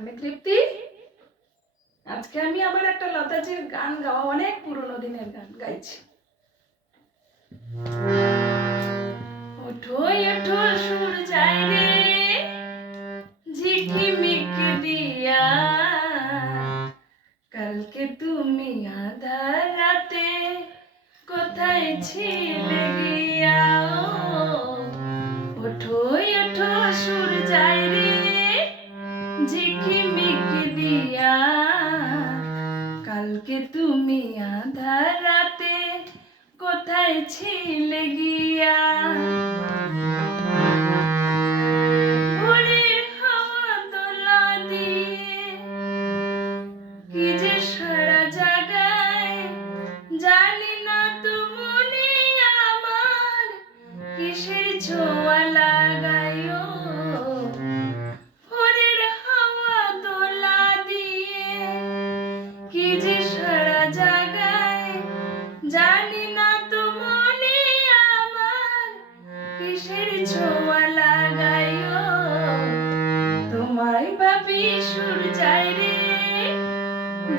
আমি তৃপ্তি। আজকে আমি আবার একটা লতাজির গান গাওয়া, অনেক পুরনো দিনের গান গাইছি। ওঠো ওঠো সুর যায় রে ঝিকিমিকি দিয়া, কালকে তুমি আধার রাতে কোথায় ছিলে গিয়া। ওঠো ওঠো সুর যায় রে ঝিকিমিকি দিয়া, কালকে তুমি আধার রাতে কোথায় ছিলে গিয়া। ভোরের হাওয়া দোলা দিয়ে কি যে সারা জাগায়, জানি না তো মনে আমার কিসের ছোঁয়া লাগায়। ভোরের হাওয়া দোলা দিয়ে কি যে সারা জাগায়, জানি না তো মনে আমার কিসের ছোঁয়া লাগায়। তোমায় ভাবি সুর যায় রে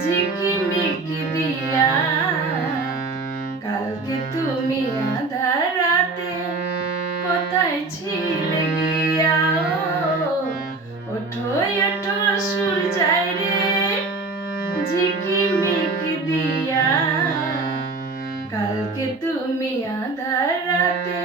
ঝিকিমিকি দিয়া, কালকে তুমি আধার রাতে কোথায় ছিলে গিয়া। ওঠো ওঠো সুর যায় রে ঝিকিমিকি দিয়া, কালকে তুমি আধার রাতে